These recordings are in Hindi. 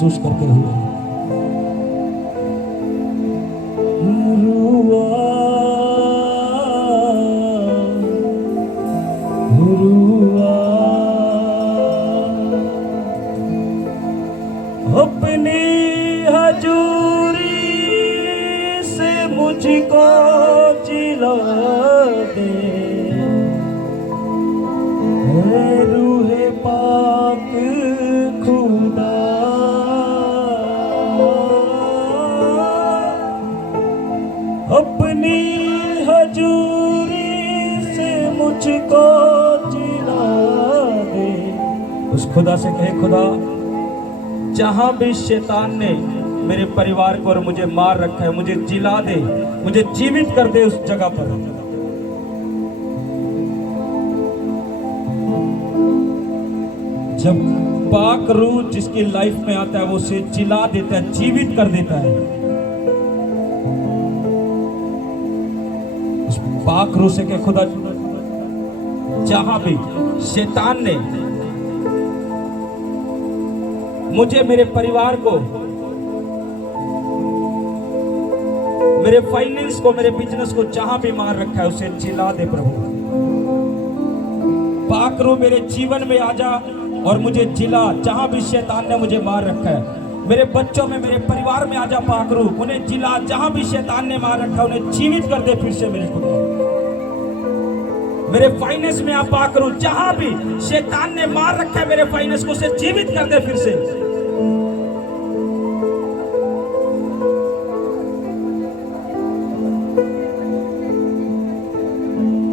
महसूस करते हुए। रुआ, रुआ, अपनी हजूरी से मुझको जिला दे, रूहे पाक खुदा, अपनी हजूरी से मुझको जिला दे। उस खुदा से कहे, खुदा जहां भी शैतान ने मेरे परिवार को और मुझे मार रखा है, मुझे जिला दे, मुझे जीवित कर दे उस जगह पर। जब पाक रूह जिसकी लाइफ में आता है वो उसे जिला देता है, जीवित कर देता है। उस पाक रूह से कहे, खुदा जहां भी शैतान ने मुझे, मेरे परिवार को, मेरे फाइनेंस को, मेरे बिजनेस को जहां भी मार रखा है उसे जिला दे प्रभु। पाक रूह मेरे जीवन में आ जा और मुझे जिला, जहां भी शैतान ने मुझे मार रखा है। मेरे बच्चों में, मेरे परिवार में आ जा पाक रूह, उन्हें जिला, जहां भी शैतान ने मार रखा है उन्हें जीवित कर दे फिर से मेरे को। मेरे फाइनेंस में आ पाक रूह, जहां भी शैतान ने मार रखा है मेरे फाइनेंस को, उसे जीवित कर दे फिर से।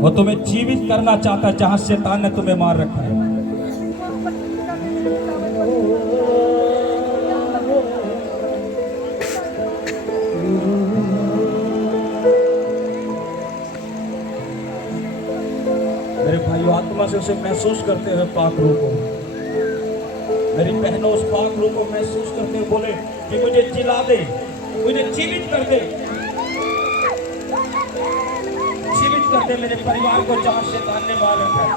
वो तुम्हें जीवित करना चाहता है जहां शैतान ने तुम्हें मार रखा है। मेरे भाइयों, आत्मा से उसे महसूस करते हुए पाक रूह को, मेरी बहनों उस पाक रूह को महसूस करते हुए बोले कि मुझे जिला दे, मुझे जीवित कर दे, जीवित कर दे मेरे परिवार को जहां शैतान ने मार रखा है।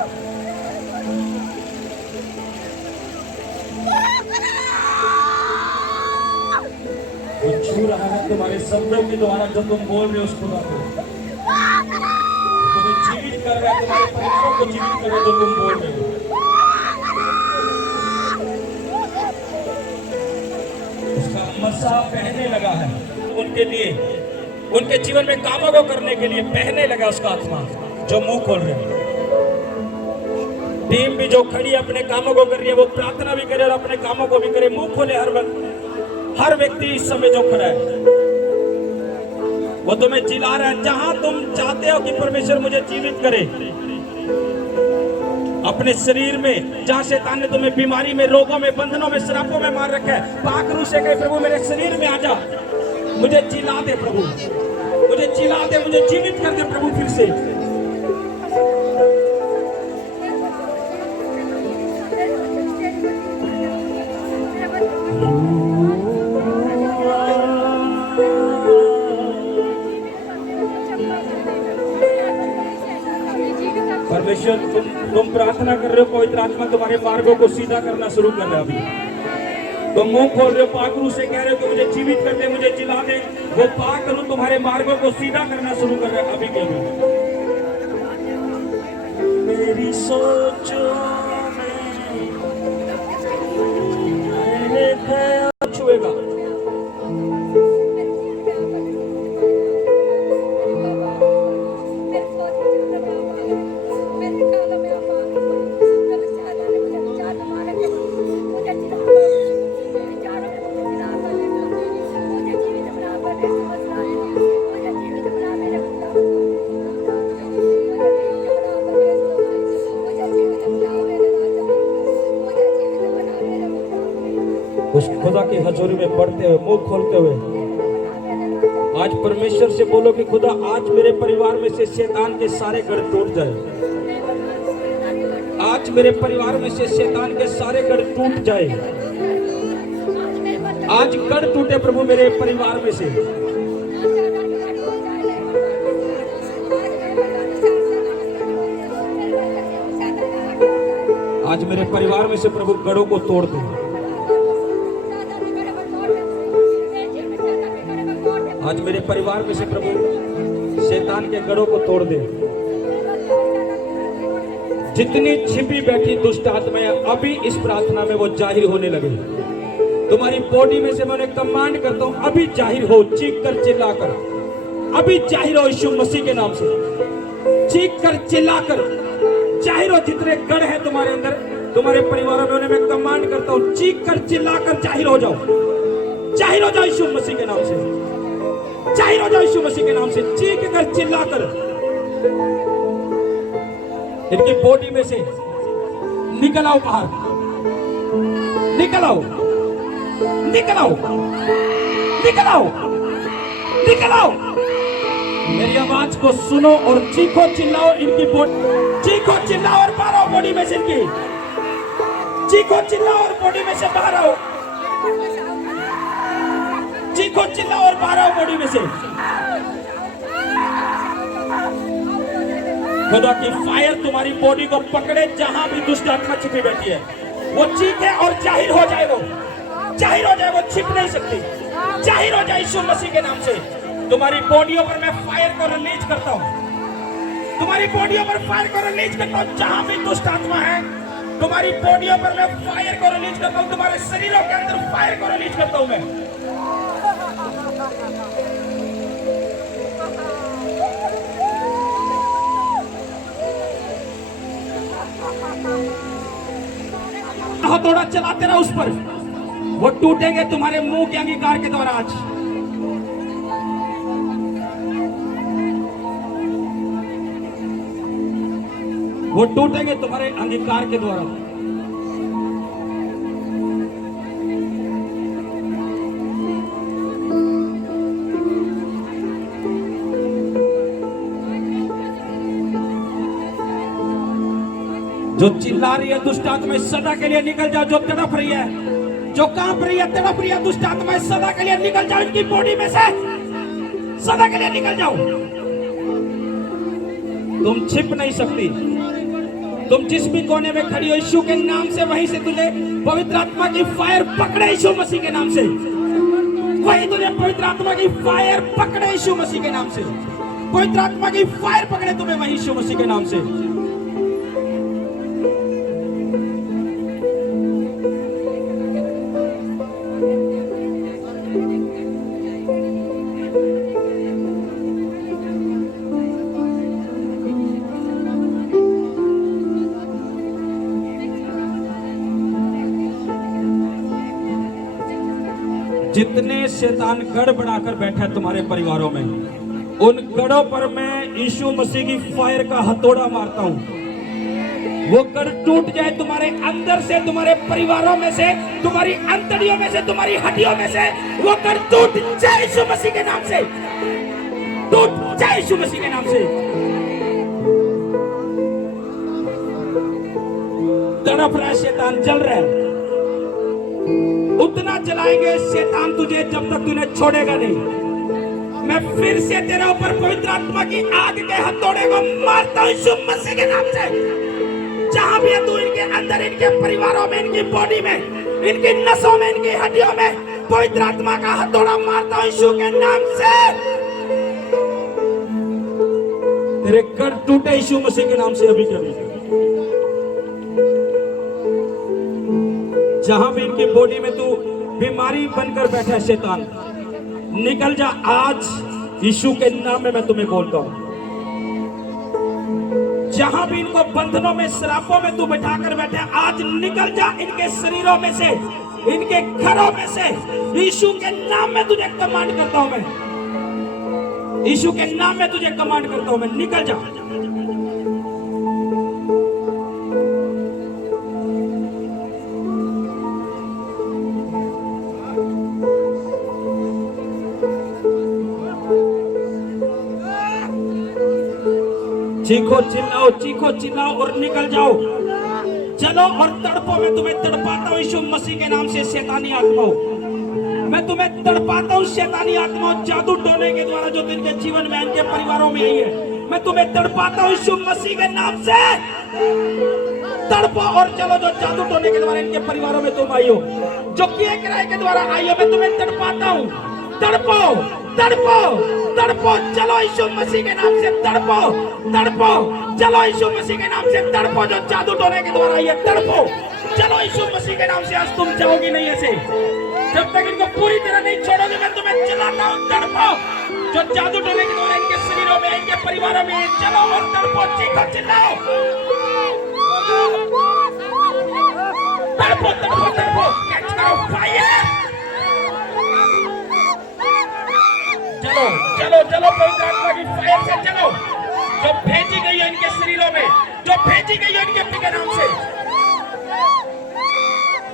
वो छू रहा है तुम्हारे शब्दों के द्वारा जो तुम बोल रहे हो उस खुदा को। तुम्हें जीवित कर रहा है, तुम्हारे परिवारों को जीवित कर रहा है जो तुम बोल रहे हो। उसका मसा बहने लगा है उनके लिए, उनके जीवन में कामों को करने के लिए बहने लगा उसका आत्मा, जो मुंह खोल रहे हैं। टीम भी जो खड़ी है अपने कामों को कर रही है, वो प्रार्थना भी करे और अपने कामों को भी करे, मुंह खोले हर वक्त। हर व्यक्ति इस समय जो खड़ा है वो तुम्हें जिला रहा है। जहां तुम चाहते हो कि परमेश्वर मुझे जीवित करे, अपने शरीर में जहां शैतान ने तुम्हें बीमारी में, रोगों में, बंधनों में, श्रापों में मार रखा है, पाक रूह से कहे, प्रभु मेरे शरीर में आ जा, मुझे जिला दे प्रभु, मुझे जिला दे, मुझे जीवित कर दे प्रभु फिर से। परमेश्वर तुम प्रार्थना कर रहे हो, पवित्र आत्मा तुम्हारे मार्गों को सीधा करना शुरू कर रहा है। अभी तुम मुंह खोल रहे हो, पाक रूह से कह रहे हो कि मुझे जीवित कर दे, मुझे जिला दे। वो पाक रूह तुम्हारे मार्गों को सीधा करना शुरू कर रहा है अभी के अभी। मेरी सोचों में छुएगा, उस खुदा की हजूरी में बढ़ते हुए, मुंह खोलते हुए आज परमेश्वर से बोलो कि खुदा आज मेरे परिवार में से शैतान के सारे गढ़ टूट जाए। आज मेरे परिवार में से शैतान के सारे गढ़ टूट जाए। आज गढ़ टूटे प्रभु मेरे परिवार में से। आज मेरे परिवार में से प्रभु गढ़ों को तोड़ दो। आज मेरे परिवार में से प्रभु शैतान के गढ़ों को तोड़ दे। जितनी छिपी बैठी दुष्ट आत्माएं अभी इस प्रार्थना में वो जाहिर होने लगे। तुम्हारी बॉडी में से मैं उन्हें कमांड करता हूं, अभी जाहिर हो, चीख कर चिल्ला कर अभी जाहिर हो यीशु मसीह के नाम से। चीख कर चिल्ला कर जाहिर हो। जितने गढ़ है तुम्हारे अंदर, तुम्हारे परिवारों में, उन्हें मैं कमांड करता हूं, चीख कर चिल्ला कर जाहिर हो जाओ। जाहिर हो जाओ यीशु मसीह के नाम से। जाहिर हो जाओ यीशु मसीह के नाम से। चीख कर चिल्ला कर इनकी बॉडी में से निकल आओ बाहर। निकल आओ, निकल आओ, निकल आओ, निकल आओ। मेरी आवाज को सुनो और चीखो चिल्लाओ। इनकी बॉडी, चीखो चिल्लाओ और बाहर आओ बॉडी में से। इनकी चीखो चिल्लाओ और बॉडी में से बाहर आओ। चीखो चिल्लाओ और बाहर आओ बॉडी में से। खुदा की फायर तुम्हारी बॉडी को पकड़े। जहां भी दुष्ट आत्मा छिपी बैठी है वो चीखे और जाहिर हो जाए। वो जाहिर हो जाए, वो छिप नहीं सकती। जाहिर हो जाए यीशु मसीह के नाम से। तुम्हारी बॉडियों पर मैं फायर को रिलीज करता हूं। तुम्हारी बॉडियों पर फायर को रिलीज करता हूं। जहां भी दुष्ट आत्मा है तुम्हारी बॉडियों पर मैं फायर को रिलीज करता हूं। तुम्हारे शरीरों के अंदर फायर को रिलीज करता हूं मैं। हथौड़ा चलाते रहो उस पर, वो टूटेंगे तुम्हारे मुंह के अंगीकार के द्वारा। आज वो टूटेंगे तुम्हारे अंगीकार के द्वारा। जो चिल्ला रही है दुष्ट आत्मा सदा के लिए निकल जाओ। जो तड़प रही है, जो कांप रही है, तड़प रही है दुष्ट आत्मा सदा के लिए निकल जाओ। इनकी बॉडी में से सदा के लिए निकल जाओ। तुम छिप नहीं सकती। तुम जिस भी कोने में खड़ी हो यीशु के नाम से, वहीं से तुझे पवित्र आत्मा की फायर पकड़े यीशु मसीह के नाम से। वहीं तुझे पवित्र आत्मा की फायर पकड़े यीशु मसीह के नाम से। पवित्र आत्मा की फायर पकड़े तुम्हें वहीं यीशु मसीह के नाम से। जितने शैतान गढ़ बनाकर बैठा है तुम्हारे परिवारों में, उन गढ़ों पर मैं यीशु मसीह की फायर का हथौड़ा मारता हूं। वो गढ़ टूट जाए तुम्हारे अंदर से, तुम्हारे परिवारों में से, तुम्हारी अंतड़ियों में से, तुम्हारी हड्डियों में से। वो गढ़ टूट जाए यीशु मसीह के नाम से। टूट जाए यीशु मसीह के नाम से। तड़प रहा है शैतान, जल रहा है। उतना जलाएंगे शैतान तुझे जब तक तूने छोड़ेगा नहीं। मैं फिर से तेरे ऊपर पवित्र आत्मा की आग के हथौड़े को मारता हूं यीशु मसीह के नाम से। जहां भी है तू, इनके अंदर, इनके परिवारों में, इनकी बॉडी में, इनकी नसों में, इनकी हड्डियों में पवित्र आत्मा का हथौड़ा मारता हूं यीशु के नाम से। तेरे गढ़ टूटे यीशु मसीह के नाम से अभी के अभी। जहां भी इनकी बॉडी में तू बीमारी बनकर बैठा है शैतान, निकल जा आज यीशु के नाम में मैं तुम्हें बोलता हूं। जहां भी इनको बंधनों में, श्रापों में तू बैठाकर बैठा है, आज निकल जा इनके शरीरों में से, इनके घरों में से। यीशु के नाम में तुझे कमांड करता हूं मैं। यीशु के नाम में तुझे कमांड करता हूं मैं, निकल जा। चीखो चिल्लाओ, चीखो चिल्लाओ और निकल जाओ। चलो और तड़पो। मैं तुम्हें तड़पाता हूं यीशु मसीह के नाम से। शैतानी आत्माओं, मैं तुम्हें तड़पाता हूं शैतानी आत्माओं, जादू टोने के द्वारा जो इनके जीवन में, इनके परिवारों में आई है, मैं तुम्हें तड़पाता हूं यीशु मसीह के नाम से। तड़पो और चलो। जो जादू टोने के द्वारा इनके परिवारों में तुम आई हो, जो किए किराए के द्वारा आई हो, मैं तुम्हें तड़पाता हूं। तड़पो, तड़पो तड़पो, चलो यीशु मसीह के नाम से तड़पो तड़पो, चलो यीशु मसीह के नाम से तड़पो। जो जादू टोने के द्वारा ये तड़पो, चलो यीशु मसीह के नाम से। आज तुम जाओगी नहीं ऐसे, जब तक इनको पूरी तरह नहीं छोड़ोगे मैं तुम्हें चलाता हूँ। तड़पो, जो जादू टोने के द्वारा इनके शरीरों में, इनके परिवारों में, चलो और तड़पो, चीखो चिल्लाओ, तड़पो तड़पो तड़पो, कैच करो फायर। चलो चलो चलो, पवित्र आत्मा की फायर से चलो, जो भेजी गई है इनके शरीरों में, जो भेजी गई है इनके पिता के नाम से।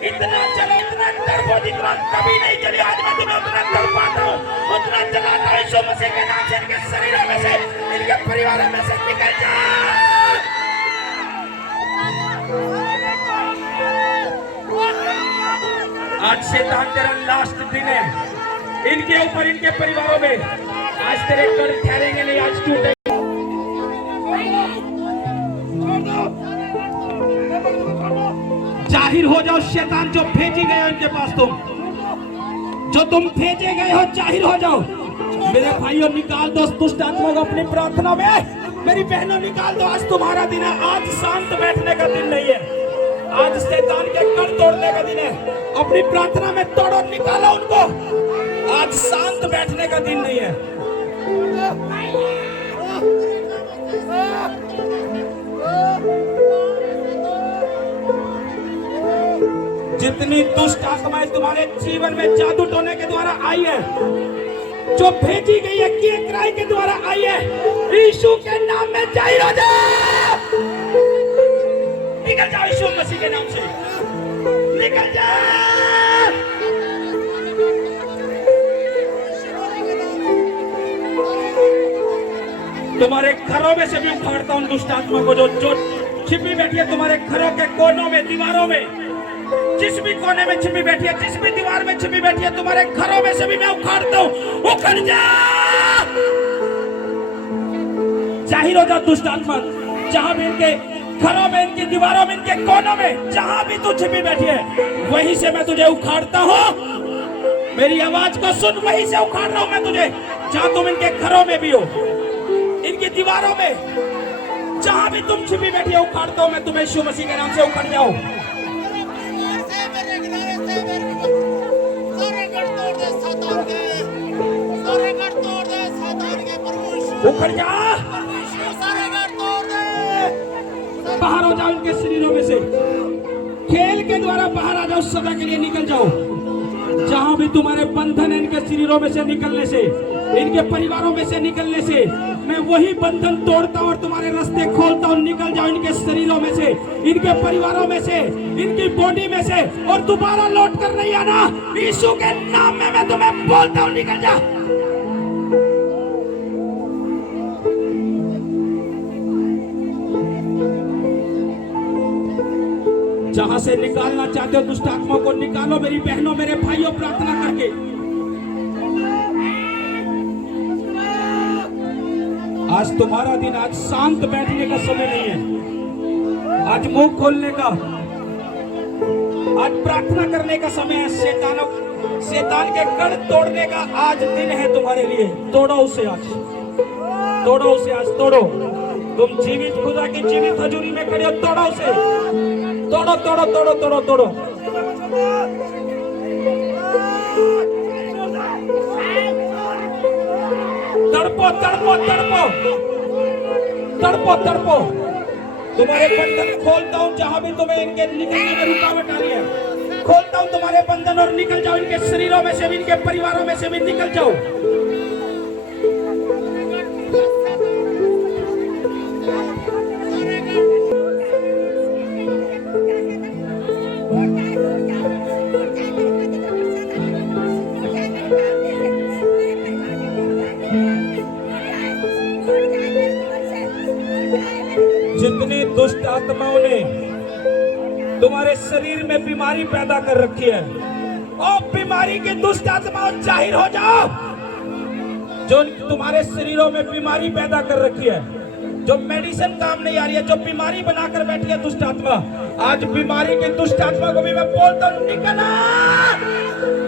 इतना चलो, इतना तड़पो जितना कभी नहीं चली। आज मैं तुम्हें उतना तड़पाता हूँ, उतना चलाता हूँ यीशु मसीह के नाम से। इनके शरीरों में से, इनके परिवारों में से निकल जाओ। आज शैतान तेरा लास्ट दिन है, इनके ऊपर, इनके परिवारों में। आज तेरे कड़ ठहरेंगे नहीं, आज टूटेंगे। जाहिर हो जाओ शैतान, जो भेजी गए उनके पास, जो तुम भेजे गए हो, जाहिर हो जाओ। मेरे भाइयों, निकाल दो दुष्ट आत्मा को अपनी प्रार्थना में। मेरी बहनों, निकाल दो। आज तुम्हारा दिन है, आज शांत बैठने का दिन नहीं है, आज शैतान के कड़ तोड़ने का दिन है। अपनी प्रार्थना में तोड़ो, निकालो उनको। आज शांत बैठने का दिन नहीं है। जितनी दुष्ट आत्माएं तुम्हारे जीवन में जादू टोने के द्वारा आई है, जो भेजी गई है किए क्राई के द्वारा आई है, यीशु के नाम में जाहिर हो जाओ। निकल जाओ यीशु मसीह के नाम से, निकल जाओ। तुम्हारे घरों में से भी उखाड़ता हूं दुष्ट आत्मा को, जो छिपी बैठी है तुम्हारे घरों के कोनों में, दीवारों में। जिस भी कोने में छिपी बैठी है, जिस भी दीवार में छिपी बैठी है, तुम्हारे घरों में से भी मैं उखाड़ता हूं। उखड़ जा, जाहिर हो जा दुष्ट आत्मा। जहां भी इनके घरों में, इनकी दीवारों में, इनके कोनों में, जहां भी तू छिपी बैठी है, वहीं से मैं तुझे उखाड़ता हूं। मेरी आवाज को सुन, वहीं से उखाड़ रहा हूं मैं तुझे। जहां तुम इनके घरों में भी हो, इनकी दीवारों में, जहां भी तुम छिपी बैठी हो, उखाड़ता हूं मैं तुम्हें। यीशु मसीह के नाम से उखड़ जाओ। उखड़ जा, बाहर हो जाओ इनके शरीरों में से। खेल के द्वारा बाहर आ जाओ, सदा के लिए निकल जाओ। जहां भी तुम्हारे बंधन है, इनके शरीरों में से निकलने से, इनके परिवारों में से निकलने से, मैं वही बंधन तोड़ता हूं और तुम्हारे रास्ते खोलता हूं। निकल जाओ इनके शरीरों में से, इनके परिवारों में से, इनकी बॉडी में से, और दोबारा लौट कर नहीं आना। यीशु के नाम में मैं तुम्हें बोलता हूं, निकल जा। जहां से निकालना चाहते हो दुष्ट आत्मा को, निकालो मेरी बहनों, मेरे भाइयों, प्रार्थना करके। आज तुम्हारा दिन, आज शांत बैठने का समय नहीं है, आज मुंह खोलने का, आज प्रार्थना करने का समय है। शैतान के कड़ तोड़ने का आज दिन है तुम्हारे लिए। तोड़ो उसे आज, तोड़ो उसे आज, तोड़ो। तुम जीवित खुदा की जीवित हजूरी में खड़े हो, तोड़ो उसे, तोड़ो तोड़ो तोड़ो तोड़ो तोड़ो। तड़पो तड़पो तड़पो तड़पो तड़पो। तुम्हारे बंधन खोलता हूं, जहां भी तुम्हें इनके निकलने में रुकावट आ रही है, खोलता हूं तुम्हारे बंधन और निकल जाओ। इनके शरीरों में से भी, इनके परिवारों में से भी निकल जाओ। जितनी दुष्ट आत्माओं ने तुम्हारे शरीर में बीमारी पैदा कर रखी है, और बीमारी की दुष्ट आत्माओं जाहिर हो जाओ। जो तुम्हारे शरीरों में बीमारी पैदा कर रखी है, जो मेडिसिन काम नहीं आ रही है, जो बीमारी बनाकर बैठी है दुष्ट आत्मा, आज बीमारी की दुष्ट आत्मा को भी मैं बोलता हूं, निकल आ।